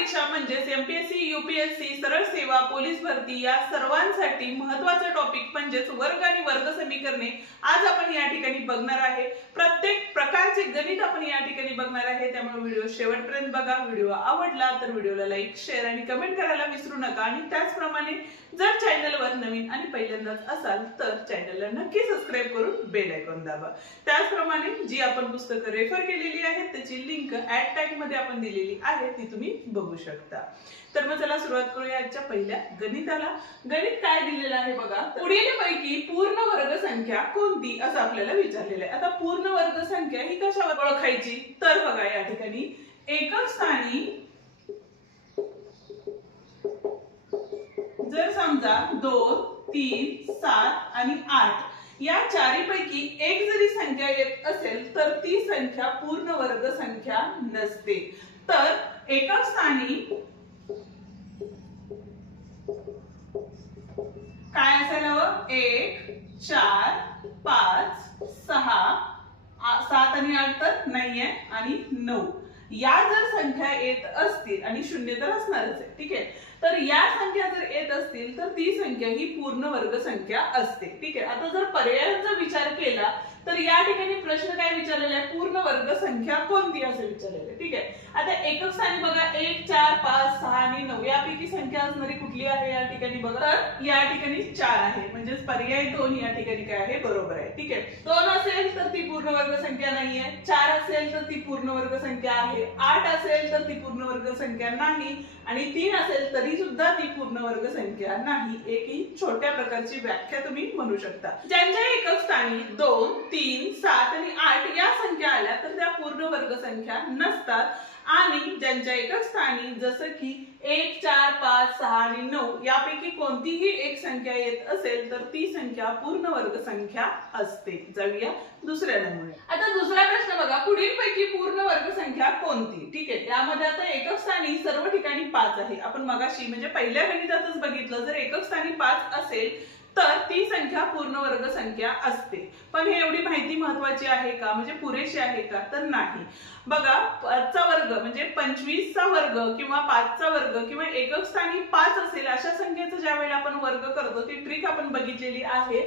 परीक्षा म्हणजेच MPSC, UPSC, सरळ सेवा, पोलीस भरती या सर्वांसाठी महत्त्वाचा टॉपिक म्हणजेच वर्ग आणि वर्ग समीकरणे आज आपण या ठिकाणी बघणार आहे। प्रत्येक प्रकारचे गणित आपण या ठिकाणी बघणार आहे, त्यामुळे व्हिडिओ शेवटपर्यंत बघा। व्हिडिओ आवडला तर व्हिडिओला लाईक, शेअर आणि कमेंट करायला विसरू नका आणि त्याचप्रमाणे जर चॅनलवर नवीन आणि पहिल्यांदाच असाल तर चॅनलला नक्की सबस्क्राइब करून बेल आयकॉन दाबा। त्याचप्रमाणे जी आपण पुस्तकं रेफर केलेली आहेत त्याची लिंक ऍड टॅग मध्ये आपण दिलेली आहे, ती तुम्ही बघू शकता। तर मग चला सुरुवात करूया आजच्या पहिल्या गणिताला। गणित काय दिलेलं आहे बघा, पुढीलपैकी पूर्ण वर्ग संख्या कोणती असं आपल्याला विचारलेलं आहे। आता पूर्ण वर्ग संख्या ही कशावर ओळखायची तर बघा, या ठिकाणी एकक स्थानी जर समजा 2, 3, 7 आणि 8 या चारीपैकी एक जरी संख्या येत असेल तर ती संख्या पूर्ण वर्ग संख्या नसते। तर एकक स्थानी काय असायला हवं, 1, 4, 5, 6, 7 आणि 8 तर नाहीये आणि 9 या जर संख्या येत असतील आणि 0 तर असणारच आहे, ठीक आहे। तर या संख्या जर येत असतील तर ती संख्या ही पूर्ण वर्ग संख्या असते, ठीक आहे। आता जर पर्यायांचा विचार केला तर या ठिकाणी प्रश्न काय विचारलेला आहे, पूर्ण वर्ग संख्या कोणती असं विचारलेलं आहे, ठीक आहे। आता एकक स्थानी बघा 1, 4, 5, 6 आणि 9 यापैकी संख्या असणारी कुठली आहे या ठिकाणी बघा, तर या ठिकाणी 4 आहे, म्हणजे पर्याय 2 या ठिकाणी काय आहे, बरोबर आहे, ठीक आहे। 2 असेल तर ती पूर्ण वर्ग संख्या नाहीये, 4 असेल तर ती पूर्ण वर्ग संख्या आहे, 8 असेल तर ती पूर्ण वर्ग संख्या नाही आणि 3 असेल तरी सुद्धा ती पूर्ण वर्ग संख्या नाही। एक ही छोट्या प्रकारची व्याख्या तुम्ही म्हणू शकता। ज्यांच्या एकक स्थानी 2, 3, 7 आणि 8 या संख्या आल्या तर त्या पूर्ण वर्ग संख्या नसतात आणि ज्यांच्या एकक स्थानी जसं की 1, 4, 5, 6 आणि 9 यापैकी कोणतीही एक संख्या येत असेल तर ती संख्या पूर्ण वर्ग संख्या असते। जाऊया दुसऱ्या नमुन्यात। आता दुसरा प्रश्न बघा, पुढीलपैकी पूर्ण वर्ग संख्या कोणती, ठीक आहे। त्यामध्ये आता एकक स्थानी सर्व ठिकाणी 5 आहे। आपण मगाशी म्हणजे पहिल्या गणितातच बघितलं, जर एकक स्थानी 5 असेल तर ती संख्या पूर्ण वर्ग संख्या असते। पण हे एवढी माहिती महत्त्वाची आहे का, म्हणजे पुरेशी आहे का, तर नाही। बघा 5 चा वर्ग म्हणजे 25 चा वर्ग किंवा 5 चा वर्ग किंवा एकक स्थानी 5 असेल अशा संख्येचा ज्या वेळेला आपण वर्ग करतो ती ट्रिक आपण बघितलेली आहे।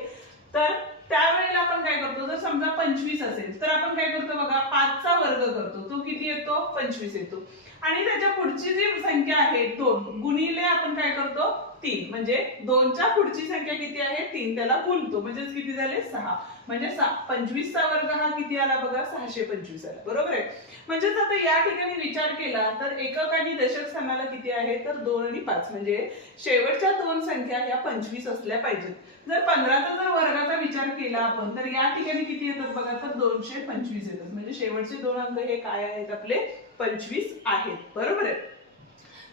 तर त्यावेळेला आपण काय करतो, जर समजा 25 असेल तर आपण काय करतो बघा, 5 चा वर्ग करतो, तो किती येतो, 25 येतो आणि त्याच्या पुढची जी संख्या आहे 2 गुणिले आपण काय करतो 3, म्हणजे 2 च्या पुढची संख्या किती आहे 3, त्याला गुणतो म्हणजे किती झाले 6, म्हणजे 25 चा वर्ग हा किती आला बघा, 625 आला, बरोबर आहे। म्हणजेच आता या ठिकाणी विचार केला तर एकक आणि दशक स्थानाला किती आहे तर 2 आणि 5, म्हणजे शेवटच्या दोन संख्या ह्या 25 असल्या पाहिजेत। जर 15 चा जर वर्गाचा विचार केला आपण तर या ठिकाणी किती येतात बघा, तर 225 येतात, म्हणजे शेवटचे दोन अंक हे काय आहेत आपले 25 आहेत, बरोबर आहे।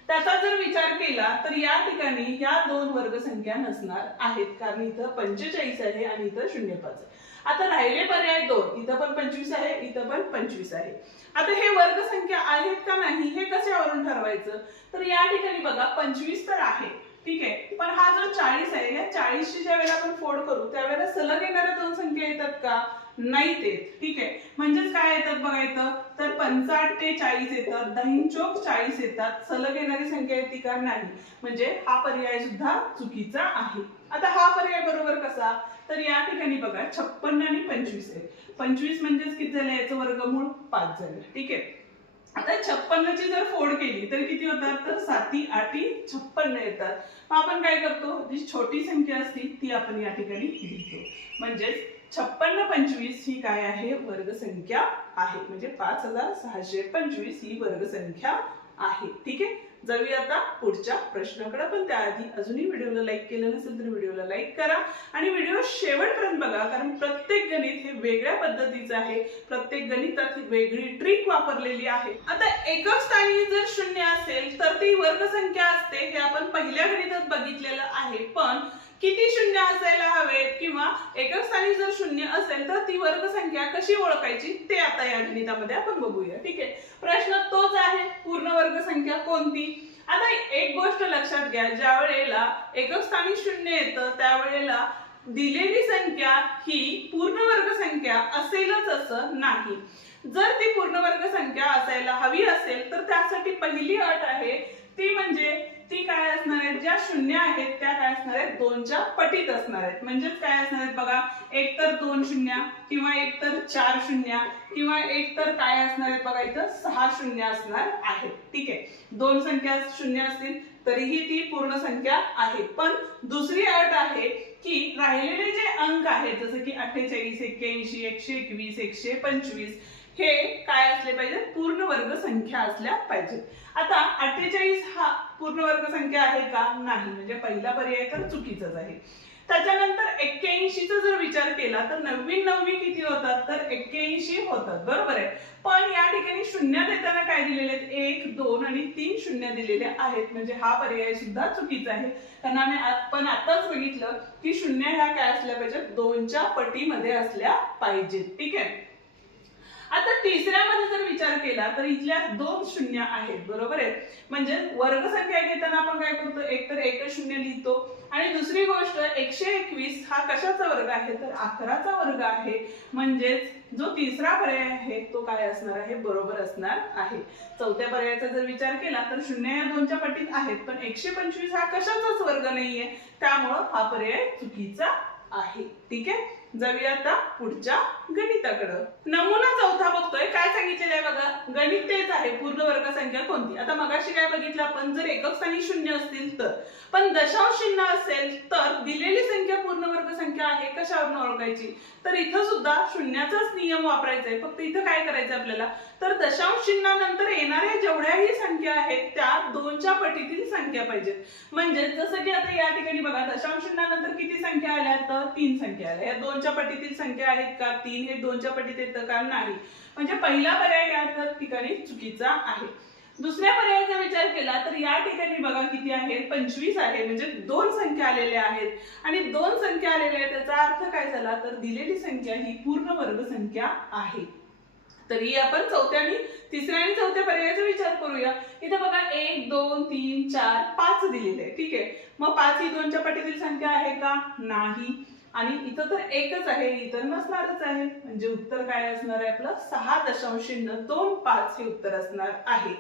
त्याचा जर विचार केला तर या ठिकाणी ह्या दोन वर्ग संख्या नसणार आहेत, कारण इथं 45 आहे आणि इथं 05 आहे। आता राहिले पर्याय 2, इथं पण 25 आहे, इथं पण 25 आहे। आता हे वर्ग संख्या आहेत का नाही हे कशावरून ठरवायचं, तर या ठिकाणी बघा 25 तर आहे, ठीक आहे, पण हा जो 40 आहे या 40 ची ज्या वेळेला आपण फोड करू त्यावेळेला सलग येणाऱ्या दोन संख्या येतात का, नाहीत येत, ठीक आहे। म्हणजेच काय येतात बघा इथं, तर 55 ते 40 येतात, 10 चोक 40 येतात, सलग येणारी संख्या येते का, नाही, म्हणजे हा पर्याय सुद्धा चुकीचा आहे। आता हा पर्याय बरोबर कसा, तर या ठिकाणी बघा 56 आणि 25 आहे, 25 म्हणजेच किती झाले, याचं वर्गमूळ 5 झालं, ठीक आहे। आता 56 ची जर फोड केली तर किती होतात, तर 7 8 56 येतात। मग आपण काय करतो, जी छोटी संख्या असते ती आपण या ठिकाणी लिहितो, म्हणजे 56 25 ही काय आहे, वर्ग संख्या आहे, म्हणजे 5625 ही वर्ग संख्या आहे, ठीक आहे। जाऊया आता पुढच्या प्रश्नाकडे, पण त्याआधी अजूनही व्हिडिओला लाईक केलं नसेल तर व्हिडिओला लाईक करा आणि व्हिडिओ शेवटपर्यंत बघा, कारण प्रत्येक गणित हे वेगळ्या पद्धतीचं आहे, प्रत्येक गणितात वेगळी ट्रिक वापरलेली आहे। आता एकक स्थानी जर 0 असेल तर ती वर्ग संख्या असते, हे आपण पहिल्या गणितात बघितलेलं आहे। पण किती 0 असायला हवेत किंवा एकक स्थानी जर 0 असेल तर ती वर्ग संख्या कशी ओळखायची ते आता या गणितामध्ये आपण बघूया, ठीक आहे। प्रश्न तोच आहे, पूर्ण वर्ग संख्या कोणती। आता एक गोष्ट लक्षात घ्या, ज्या वेळेला एकक स्थानी 0 येतं त्यावेळेला दिलेली संख्या ही पूर्ण वर्ग संख्या असेलच असं नाही. जर ती पूर्ण वर्ग संख्या असायला हवी असेल तर त्यासाठी पहिली अट आहे ती म्हणजे ती काय असणार आहे, ज्या शून्य आहेत त्या काय असणार आहेत, 2च्या पटीत असणार आहेत. म्हणजेच काय असणार आहेत बघा, एक तर 2 शून्य किंवा एक तर 4 शून्य किंवा एक तर काय असणार आहेत बघा, इथं 6 शून्य असणार आहेत. ठीक आहे, 2 संख्या शून्य असतील तरीही ती पूर्ण संख्या आहे. पण दुसरी अट आहे की राहिलेले जे अंक आहेत जसं की 48, 81, 121, 125 हे काय असले पाहिजे, पूर्ण वर्ग संख्या असल्या पाहिजेत. आता 48 हा पूर्ण वर्ग संख्या आहे का, नाही, म्हणजे पहिला पर्याय तर चुकीचाच आहे. त्याच्यानंतर 81 चा जर विचार केला तर 99 किती होतात, तर 81 होतात, बरोबर आहे. पण या ठिकाणी शून्य देताना काय दिलेले आहेत, 1, 2 आणि 3 शून्य दिलेले आहेत, म्हणजे हा पर्याय सुद्धा चुकीचा आहे. कारण आपण आताच बघितलं की शून्य ह्या काय असल्या पाहिजेत, 2च्या पटीमध्ये असल्या पाहिजेत. ठीक आहे. आता तिसऱ्यामध्ये जर विचार केला तर इथल्या 2 शून्य आहेत, बरोबर आहे. म्हणजे वर्ग संख्या घेताना आपण काय करतो, एक तर एकच शून्य लिहितो आणि दुसरी गोष्ट 121 हा कशाचा वर्ग आहे, तर 11चा वर्ग आहे. म्हणजेच जो तिसरा पर्याय आहे तो काय असणार आहे, बरोबर असणार आहे. चौथ्या पर्यायाचा जर विचार केला तर शून्य या 2च्या पटीत आहेत, पण 125 हा कशाचाच वर्ग नाहीये, त्यामुळे हा पर्याय चुकीचा आहे. ठीक आहे, जाऊया आता पुढच्या गणिताकडे. नमुना चौथा बघतोय, काय सांगितलेलं आहे बघा, गणित तेच आहे, पूर्ण वर्ग संख्या कोणती. आता मगाशी काय बघितलं आपण, जर एकक स्थानी शून्य असतील तर, पण दशांश चिन्ह असेल तर दिलेली संख्या पूर्ण वर्ग संख्या आहे कशावरून ओळखायची, तर इथं सुद्धा शून्याचाच नियम वापरायचा आहे. फक्त इथं काय करायचं आपल्याला, तर दशांश चिन्हानंतर येणाऱ्या जेवढ्याही संख्या आहेत त्या 2च्या पटीतील संख्या पाहिजेत. म्हणजे जसं की आता या ठिकाणी बघा, दशांश चिन्हानंतर किती संख्या आल्या, तर 3 संख्या आल्या. या 2च्या पटीतील संख्या आहेत का, 3 हे 2च्या पटीत येतं का, नाही. म्हणजे पहिला पर्याय या ठिकाणी चुकीचा आहे. दुसऱ्या पर्यायाचा विचार केला तर या ठिकाणी बघा किती आहेत, 25 आहे. म्हणजे 2 संख्या आलेल्या आहेत आणि 2 संख्या आलेल्या आहेत त्याचा अर्थ काय झाला, तर दिलेली संख्या ही पूर्ण वर्ग संख्या आहे. तरी आपण तिसऱ्या आणि चौथ्या पर्यायाचा विचार करूया. इथे बघा 1, 2, 3, 4, 5 दिलेले आहे. ठीक आहे, मग 5 ही 2च्या पटीतील संख्या आहे का, नाही. आणि इथं तर एकच आहे, इतर नसणारच आहे. म्हणजे उत्तर काय असणार आहे आपलं, 6.25 हे उत्तर असणार आहे.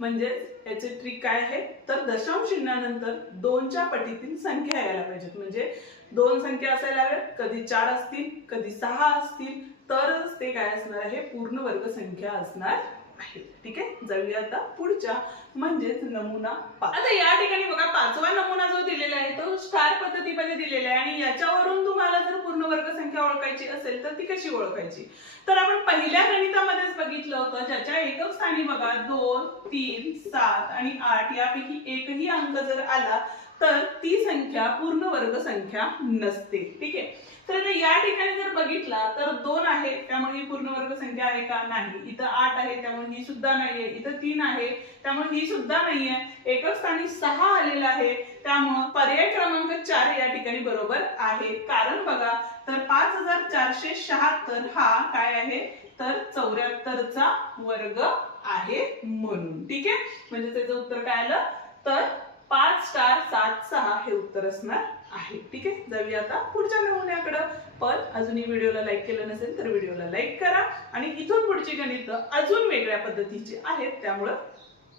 म्हणजे याचे ट्रिक काय आहे, तर दशांश चिन्हानंतर 2च्या पटीतील संख्या यायला पाहिजेत. म्हणजे 2 संख्या असायला हव्यात, कधी 4 असतील कधी 6 असतील, तरच ते काय असणार आहे, पूर्ण वर्ग संख्या असणार आहे. ठीक आहे, जाऊया आता पुढच्या म्हणजेच नमुना 5. आता या ठिकाणी बघा पाचवा नमुना जो दिलेला आहे तो स्टार पद्धतीमध्ये दिलेला आहे आणि याच्यावरून तुम्हाला जर पूर्ण वर्ग संख्या ओळखायची असेल तर ती कशी ओळखायची, तर आपण पहिल्या गणितामध्येच बघितलं होतं, ज्याच्या एकक स्थानी बघा 2, 3, 7 आणि 8 यापैकी एकही अंक जर आला तर ती संख्या पूर्ण वर्ग संख्या नसते. ठीक आहे, तर या ठिकाणी जर बघितला तर 2 आहे त्यामुळे ही पूर्ण वर्ग संख्या आहे का, नाही. इथं 8 आहे त्यामुळे ही सुद्धा नाहीये. इथं 3 आहे त्यामुळे ही सुद्धा नाहीये. एकक स्थानी 6 आलेला आहे त्यामुळे पर्याय क्रमांक 4 या ठिकाणी बरोबर आहे. कारण बघा, तर 5476 हा काय आहे, तर 74चा वर्ग आहे म्हणून. ठीक आहे, म्हणजे त्याचं उत्तर काय आलं, तर 5 स्टार 7 6 हे उत्तर असणार आहे. ठीक आहे, जाऊया आता पुढच्या नमुन्याकडे. पण अजूनही व्हिडिओला लाईक केलं नसेल तर व्हिडिओला लाईक करा आणि इथून पुढची गणित अजून वेगळ्या पद्धतीची आहेत त्यामुळे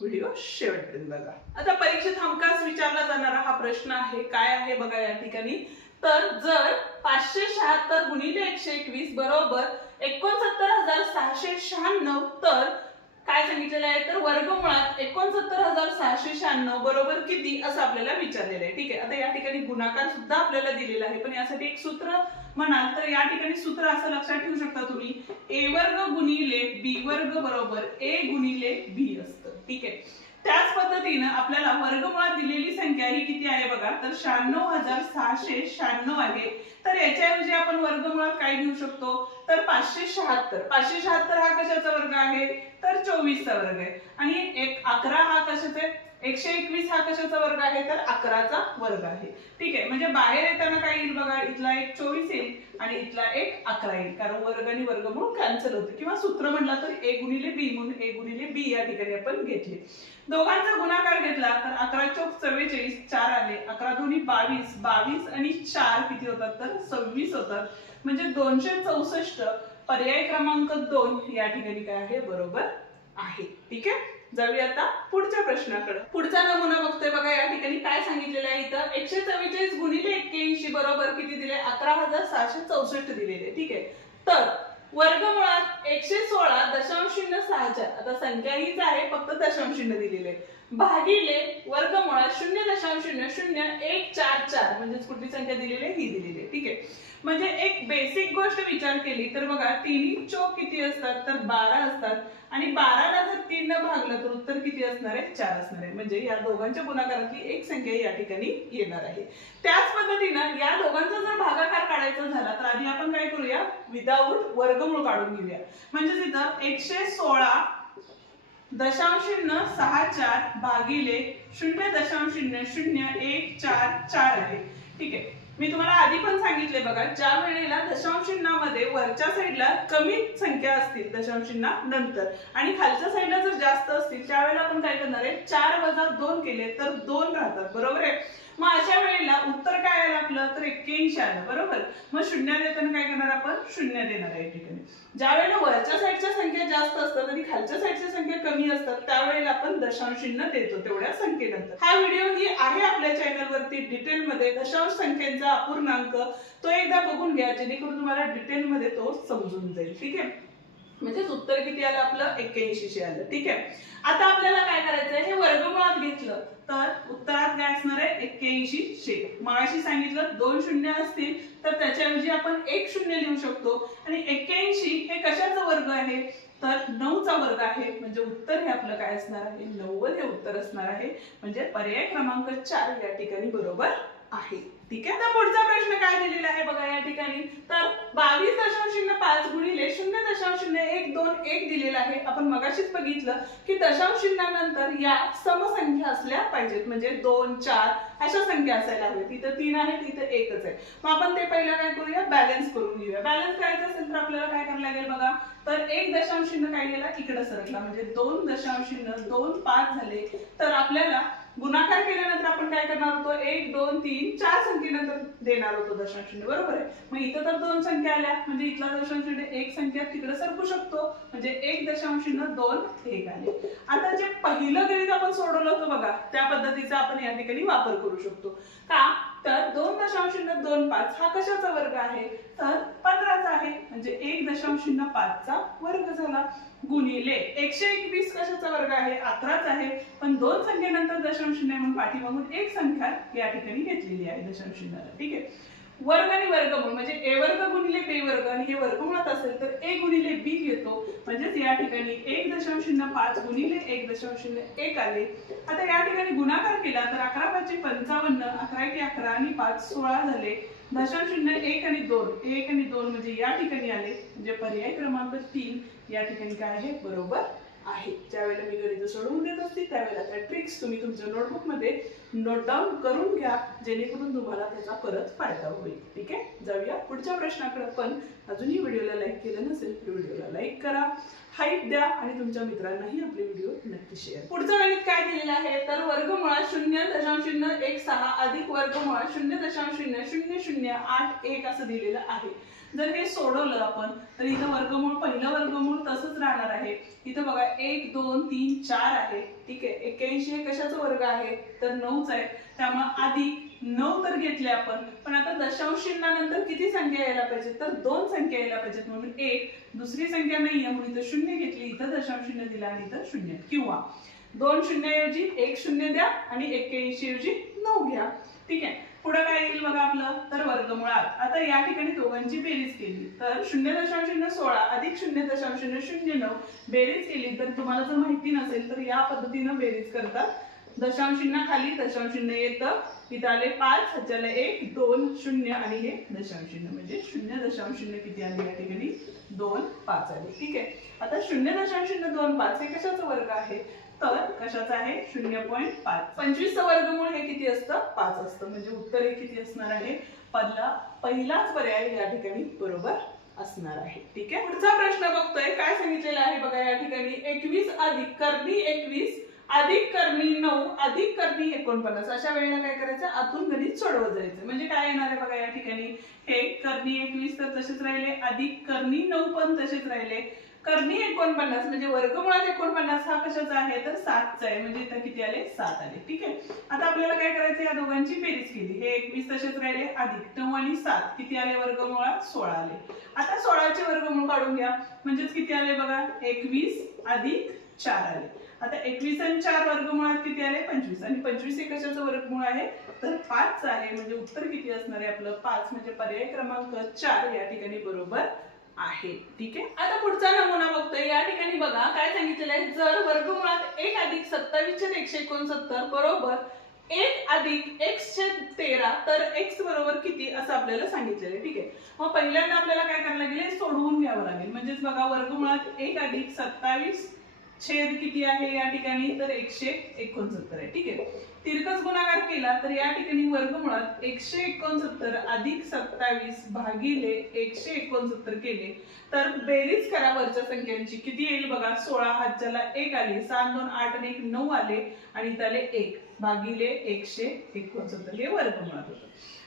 व्हिडिओ शेवटपर्यंत बघा. आता परीक्षेत हमखास विचारला जाणारा हा प्रश्न आहे, काय आहे बघा या ठिकाणी, तर जर 576 गुणिले 121 बरोबर 69696 तर काय सांगितलेलं आहे, तर वर्गमुळात 69696 बरोबर किती असं आपल्याला विचारलेलं आहे. ठीक आहे, आता या ठिकाणी गुणाकार सुद्धा आपल्याला दिलेला आहे, पण यासाठी एक सूत्र म्हणाल तर या ठिकाणी सूत्र असं लक्षात ठेवू शकता तुम्ही, a वर्ग गुणिले b वर्ग बरोबर a गुणिले b असतं. ठीक आहे, त्याच पद्धतीने आपल्याला वर्गमुळात दिलेली संख्या ही किती आहे बघा, तर 96696 आहे. तर याच्याऐवजी आपण वर्गमुळात काय घेऊ शकतो, तर 576. 576 हा कशाचा वर्ग आहे, तर 24चा वर्ग आहे. आणि 11 हा कशाचा आहे, 121 हा कशाचा वर्ग आहे, तर 11चा वर्ग आहे. ठीक आहे, म्हणजे बाहेर येताना काय येईल बघा, इथला एक 24 येईल आणि इथला एक 11 येईल, कारण वर्ग आणि वर्गमूळ कॅन्सल होते. किंवा सूत्र म्हटलं तर a गुणिले b म्हणून a गुणिले b या ठिकाणी आपण घेतले. दोघांचा गुणाकार घेतला तर 11 चौक 44, 4 आले, 11 दोन्ही 22, 22 आणि 4 किती होतात तर 26 होतात. म्हणजे 264 पर्याय क्रमांक 2 या ठिकाणी काय आहे बरोबर आहे. ठीक आहे, जाऊया आता पुढच्या प्रश्नाकडे. पुढचा नमुना बघतोय बघा. या ठिकाणी काय सांगितलेलं आहे इथं 144 गुणिले 81 बरोबर किती दिले 11,664 दिलेले. ठीक आहे, तर वर्गमुळात 116.04. आता संख्या हीच आहे, फक्त दशांश चिन्ह दिलेले भागिले वर्गमुळात 0.000144 म्हणजे कुठली संख्या दिलेली आहे ही दिलेली आहे. ठीक आहे, म्हणजे एक बेसिक गोष्ट विचार केली तर बघा तिन्ही चौक किती असतात तर 12 असतात आणि 12ला जर 3 ने भागलं तर उत्तर किती असणार आहे 4 असणार आहे. म्हणजे या दोघांच्या गुणाकारातली एक संख्या या ठिकाणी येणार आहे. त्याच पद्धतीनं या दोघांचा जर भागाकार काढायचा झाला तर आधी आपण काय करूया विदाऊट वर्गमूळ काढून घेऊया. म्हणजे इथं 116.64 भागिले 0.000144 आहे. ठीक आहे, मी तुम्हाला आधी पण सांगितले बघा ज्या वेळेला दशांश चिन्हामध्ये वरच्या साईडला कमी संख्या असतील दशांश चिन्हानंतर आणि खालच्या साईडला जर जास्त असतील त्यावेळेला आपण काय करणार आहे 4 वजा 2 केले तर 2 राहतात. बरोबर आहे, मग अशा वेळेला उत्तर काय आलं आपलं तर 81 आलं. बरोबर, मग शून्य देताना काय करणार आपण शून्य देणार आहे. ठिकाणी ज्या वेळेला वरच्या साईडच्या संख्या जास्त असतात आणि खालच्या साईडच्या संख्या कमी असतात त्यावेळेला आपण दशांश चिन्ह देतो तेवढ्या संख्येनंतर. हा व्हिडिओ ही आहे आपल्या चॅनल वरती डिटेल मध्ये दशांश संख्येचा अपूर्णांक तो एकदा बघून घ्या जेणेकरून तुम्हाला डिटेल मध्ये तो समजून जाईल. ठीक आहे, म्हणजे उत्तर किती आलं आपलं 81 आलं. ठीक आहे, आता आपल्याला काय करायचंय हे वर्गमुळात घेतलं तर उत्तरात काय असणार आहे 81. मगाशी सांगितलं 2 शून्य असतील तर त्याच्याऐवजी आपण 1 शून्य लिहू शकतो आणि 81 हे कशाचा वर्ग आहे तर 9 चा वर्ग आहे. म्हणजे उत्तर हे आपलं काय असणार आहे 90 हे उत्तर असणार आहे. म्हणजे पर्याय क्रमांक 4 या ठिकाणी बरोबर आहे. ठीक आहे, तर पुढचा प्रश्न काय दिलेला आहे बघा या ठिकाणी तर 22.05 गुणिले 0.012 दिलेला आहे. आपण मगाशीच बघितलं की दशांश चिन्हानंतर या समसंख्या असल्या पाहिजेत. म्हणजे 2 4 अशा संख्या असायला हव्यात. इथं 3 आहे तिथं 1च आहे. मग आपण ते पहिला काय करूया बॅलन्स करून घेऊया. बॅलन्स करायचं असेल तर आपल्याला काय करायला लागेल बघा तर 1 दशांश चिन्ह काय गेला इकडे सरकला. म्हणजे 2 दशांश चिन्ह 2 5 झाले. तर आपल्याला गुणाकार केल्यानंतर आपण काय करणार होतो 1 2 3 4 संख्येनंतर देणार होतो दशांश चिन्ह. बरोबर आहे, मग इथं तर 2 संख्या आल्या म्हणजे इथला दशांश चिन्ह 1 संख्या तिकडे सरकू शकतो. म्हणजे 1 दशांश चिन्ह 2 1 आले. आता जे पहिलं गणित आपण सोडवलं होतं बघा त्या पद्धतीचा आपण या ठिकाणी वापर करू शकतो. का तर 2.25 हा कशाचा वर्ग आहे तर 15चा आहे. म्हणजे 1.5 चा वर्ग झाला गुणिले 121 कशाचा वर्ग आहे 11चा आहे. पण 2 संख्येनंतर दशांश चिन्ह म्हणून पाठीमागून एक संख्या या ठिकाणी घेतलेली आहे दशांश चिन्हाला. ठीक आहे, वर्ग आणि वर्गमूळ म्हणजे a वर्ग गुणिले b वर्ग आणि हे वर्गमुळात असेल तर a गुणिले b घेतो. म्हणजे या ठिकाणी 1.5 गुणिले 1.1 आले. आता या ठिकाणी गुणाकार केला तर 11 5 55 11 1 11 आणि 5 16 झाले. दशांश चिन्ह 1 आणि 2 1 आणि 2 म्हणजे या ठिकाणी आले. म्हणजे पर्याय क्रमांक 3 या ठिकाणी काय आहे बरोबर आहे. ज्यावेळेला मी गणित सोडवून देत असते त्यावेळेला त्या ट्रिक्स तुम्ही तुमच्या नोटबुक मध्ये नोट डाऊन करून घ्या जेणेकरून तुम्हाला त्याचा परत फायदा होईल. ठीक आहे, जाऊया पुढच्या प्रश्नाकडे. पण अजूनही व्हिडिओला लाईक केलं नसेल तर व्हिडिओला लाईक करा, हाईप द्या आणि तुमच्या मित्रांनाही आपले व्हिडिओ नक्की शेअर. पुढचं गणित काय दिलेलं आहे तर वर्गमुळात 0.16 अधिक वर्गमुळात 0.0081 असं दिलेलं आहे. जर हे सोडवलं आपण तर इथं वर्गमूळ पहिलं वर्गमूळ तसंच राहणार आहे. इथं बघा 1 2 3 4 आहे. ठीक आहे, 81 हे कशाचा वर्ग आहे तर 9चा आहे. त्यामुळे आधी 9 तर घेतले आपण, पण आता दशांश चिन्हानंतर किती संख्या यायला पाहिजे तर 2 संख्या यायला पाहिजेत. म्हणून 1 दुसरी संख्या नाहीये म्हणून इथं 0 घेतली, इथं दशांश चिन्ह दिलं आणि इथं 0 किंवा 2 शून्याऐवजी 1 शून्य द्या आणि 81 ऐवजी 9 घ्या. ठीक आहे, पुढे काय येईल बघा आपलं तर वर्गमुळात. आता या ठिकाणी दोघांची बेरीज केली तर 0.16 अधिक 0.009 बेरीज केली तर तुम्हाला जर माहिती नसेल तर या पद्धतीनं बेरीज करतात. दशांश चिन्ह खाली दशांश चिन्ह येतं, इथं आले 5 ह्याच्याला 1 2 0 आणि हे दशांश चिन्ह म्हणजे 0.0 किती आले या ठिकाणी 2 5 आले. ठीक आहे, आता 0.025 हे कशाचा वर्ग आहे तर कशाचा आहे 0.5. 25 चं वर्गमूळ हे किती असतं 5 असतं. म्हणजे उत्तर हे किती असणार आहे पहिलाच पर्याय या ठिकाणी बरोबर असणार आहे. ठीक आहे, पुढचा प्रश्न बघतोय काय सांगितलेलं आहे बघा या ठिकाणी 21 अधिक कर्णी 21 अधिक कर्णी 9 अधिक कर्णी 49 अशा वेळेला काय करायचं आतून गणित सोडवत जायचं म्हणजे काय येणार आहे बघा या ठिकाणी हे कर्णी 21 तर तसेच राहिले अधिक कर्णी 9 पण तसेच राहिले कर्णी 49 म्हणजे वर्गमुळात 49 हा कशाचा आहे तर 7चा आहे म्हणजे इथं किती आले 7 आले ठीक आहे आता आपल्याला काय करायचं या दोघांची बेरीज केली हे 21 तसेच राहिले अधिक 9 आणि 7 किती आले वर्गमुळात 16 आले आता 16 चे वर्गमूळ काढून घ्या म्हणजेच किती आले बघा 21 अधिक 4 आले आता 21 आणि 4 वर्गमुळात किती आले 25 आणि 25 हे कशाचं वर्गमूळ आहे तर 5 आहे म्हणजे उत्तर किती असणार आहे आपलं 5 म्हणजे पर्याय क्रमांक 4 या ठिकाणी बरोबर आहे ठीक आहे आता पुढचा नमुना बघतोय या ठिकाणी बघा काय सांगितलेलं आहे जर वर्गमुळात 1 अधिक 27/169 बरोबर 1 अधिक x/13 तर x बरोबर किती असं आपल्याला सांगितलेलं आहे ठीक आहे मग पहिल्यांदा आपल्याला काय करायला लागेल सोडवून घ्यावं लागेल म्हणजेच बघा वर्गमुळात 1 अधिक 27 छेद किती आहे या ठिकाणी तर 169 आहे ठीक आहे तिरकस गुणाकार केला तर या ठिकाणी वर्गमुळात 169 अधिक 27 भागिले 169 केले तर बेरीज करा वरच्या संख्यांची किती येईल बघा 16 हातच्याला 1 आले 7 2 8 आणि 1 9 आले आणि त्याले 1 भागिले 169 हे वर्गमुळात होतं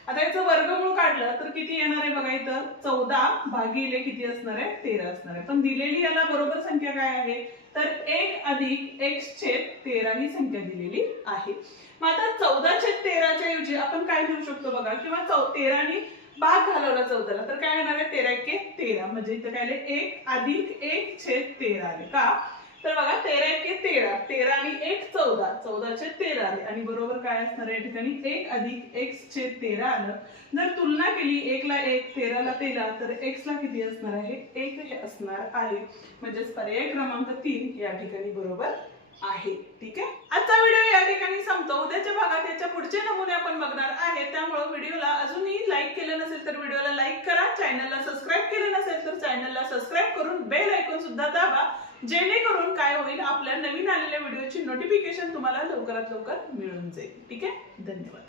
आता याचं वर्गमूळ काढलं तर किती येणार आहे बघा इथं 14 भागिले किती असणार आहे 13 असणार आहे पण दिलेली याला बरोबर संख्या काय आहे तर 1 अधिक x/13 ही संख्या दिलेली आहे मग आता 14/13 च्या ऐवजी आपण काय घेऊ शकतो बघा किंवा 13 ने भाग घालवला 14ला तर काय येणार आहे 13 × 13 म्हणजे इथं काय आले 1 अधिक 1/13 आले का तर बघा 13 × 13 13 आणि 1 14 14/13 आले आणि बरोबर काय असणार आहे या ठिकाणी 1 अधिक x/13 आलं जर तुलना केली 1 ला 1 13 ला 13 तर x ला किती असणार आहे 1 हे असणार आहे म्हणजे पर्याय क्रमांक 3 या ठिकाणी बरोबर आहे ठीक आहे आजचा व्हिडिओ या ठिकाणी संपतो उद्याच्या भागात याच्या पुढचे नमुने आपण बघणार आहे त्यामुळे व्हिडिओला अजूनही लाईक केलं नसेल तर व्हिडिओला लाईक करा चॅनलला सबस्क्राईब केलं नसेल तर चॅनलला सबस्क्राईब करून बेल आयकॉन सुद्धा दाबा जेणेकरून काय होईल आपल्या नवीन आलेल्या व्हिडिओची नोटिफिकेशन तुम्हाला लवकरात लवकर मिळून जाईल ठीक आहे धन्यवाद